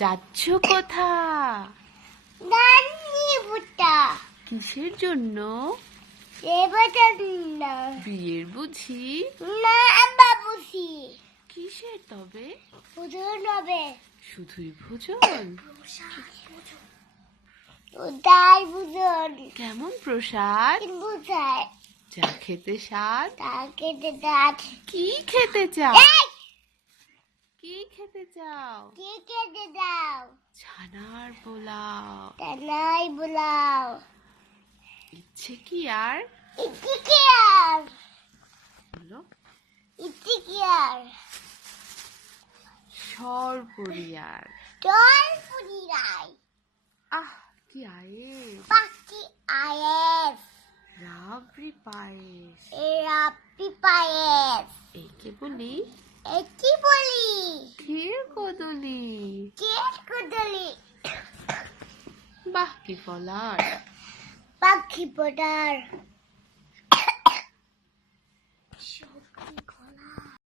যাচ্ছ কোথা? নানি বুটা কিসের জন্য? না বিয়ের বুঝি? বাবুসি কিসের তবে? বুঝুন হবে শুধুই ভোজন? উদার বুঝুন কেমন প্রসাদ? বুঝায় যা খেতে স্বাদ। তাকে দাঁত কি খেতে চাও? কি খেতে চাও? কে কেটে দাও ছানার পোলাও। তাই বুলাও ইচ্ছে কি আর? ইচ্ছে কি আর বলো। ইচ্ছে কি আর সরপরিয়ার। জল পুরি রাই আহ কি আয়েস! পাখি আয়েস রাবড়ি পায়েস। রাপি পায়েস একে বলি এটি বলি ক্ষীর কদলি। কে কুদলি বাহ কি ফলার! পাখি পটার